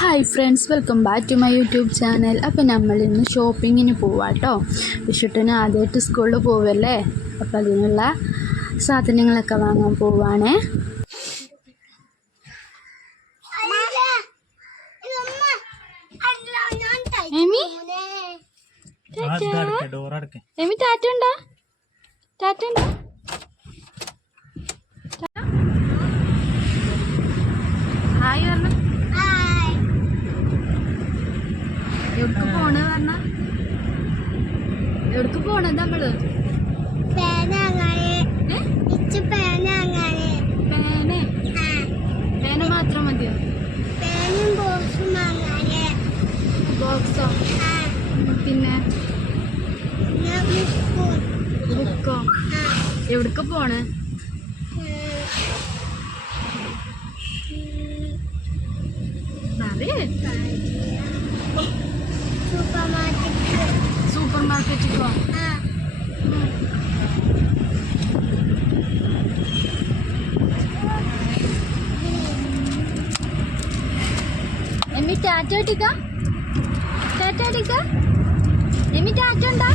Hi friends, welcome back to my YouTube channel. അപ്പോൾ നമ്മൾ ഇന്ന് ഷോപ്പിങ്ങിന് പോവാം കേട്ടോ. വിഷുട്ടിന് ആദ്യമായിട്ട് സ്കൂളിൽ പോവല്ലേ, അപ്പോൾ അതിനുള്ള സാധനങ്ങളൊക്കെ വാങ്ങാൻ പോവാണേ. ഹായ് പറഞ്ഞു. എവിടേക്ക് പോണേ പറഞ്ഞ? എവിടേക്ക് പോണത് നമ്മള്? പേന മാത്രം മതിയോ? ബോക്സോ? പിന്നെ ബുക്കോ? എവിടേക്ക് പോണേ? സൂപ്പർ മാർക്കറ്റിൽ പോവാം. എമ്മി ടാറ്റ അടിക്ക, ടാറ്റ അടിക്ക. എമ്മി ടാറ്റ ഉണ്ടാ.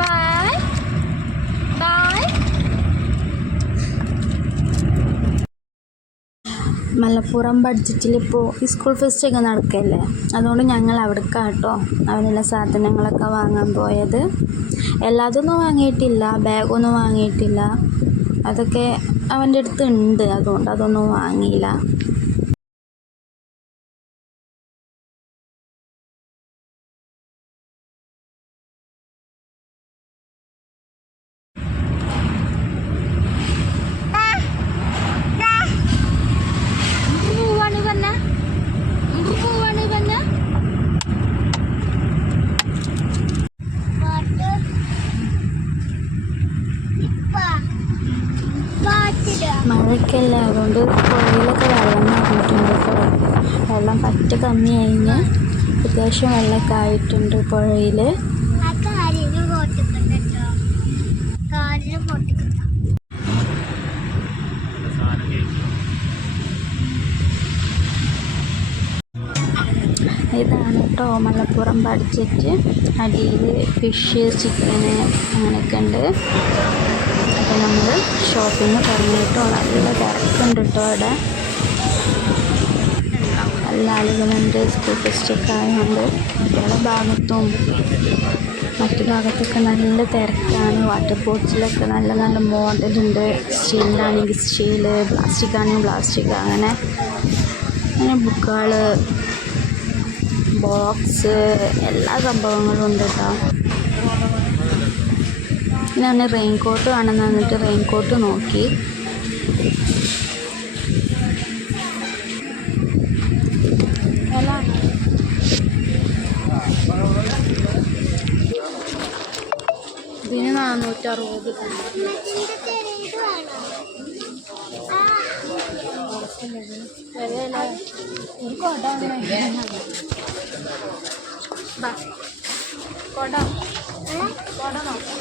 Bye bye. മലപ്പുറം ബഡ്ജറ്റിൽ ഇപ്പോൾ സ്കൂൾ ഫെസ്റ്റൊക്കെ നടക്കല്ലേ, അതുകൊണ്ട് ഞങ്ങൾ അവിടേക്കാട്ടോ അവനുള്ള സാധനങ്ങളൊക്കെ വാങ്ങാൻ പോയത്. എല്ലാതൊന്നും വാങ്ങിയിട്ടില്ല, ബാഗൊന്നും വാങ്ങിയിട്ടില്ല, അതൊക്കെ അവൻ്റെ അടുത്ത് ഉണ്ട്, അതുകൊണ്ട് അതൊന്നും വാങ്ങിയില്ല. മഴയൊക്കെയല്ലേ, അതുകൊണ്ട് പുഴയിലൊക്കെ വെള്ളം നിറഞ്ഞിട്ടുണ്ട് കേട്ടോ. വെള്ളം പറ്റ കമ്മി കഴിഞ്ഞ് അത്യാവശ്യം വെള്ളമൊക്കെ ആയിട്ടുണ്ട് പുഴയിൽ. ഇതാണ് കേട്ടോ മലപ്പുറം ബഡ്ജറ്റ്. അടിയിൽ ഫിഷ്, ചിക്കന് അങ്ങനെയൊക്കെ ഉണ്ട്. അപ്പോൾ നമ്മൾ ഷോപ്പിങ് പറഞ്ഞിട്ടോ നല്ല തിരക്കുണ്ട് കേട്ടോ. അവിടെ നല്ല ആളുകളുണ്ട്. സ്കൂൾ ഫെസ്റ്റൊക്കെ ആയതുകൊണ്ട് എല്ലാ ഭാഗത്തും മറ്റു ഭാഗത്തൊക്കെ നല്ല തിരക്കാണ്. വാട്ടർ ബോട്ടിലൊക്കെ നല്ല നല്ല മോഡലുണ്ട്. സ്റ്റീലിനാണെങ്കിൽ സ്റ്റീല്, പ്ലാസ്റ്റിക് ആണെങ്കിൽ പ്ലാസ്റ്റിക്, അങ്ങനെ ബുക്കുകൾ, ബോക്സ്, എല്ലാ സംഭവങ്ങളും ഉണ്ട് കേട്ടോ. ഞാൻ റെയിൻകോട്ട് വേണമെന്ന് പറഞ്ഞിട്ട് റെയിൻകോട്ട് നോക്കി. ഇതിന് 460. കൊട നോക്കാം.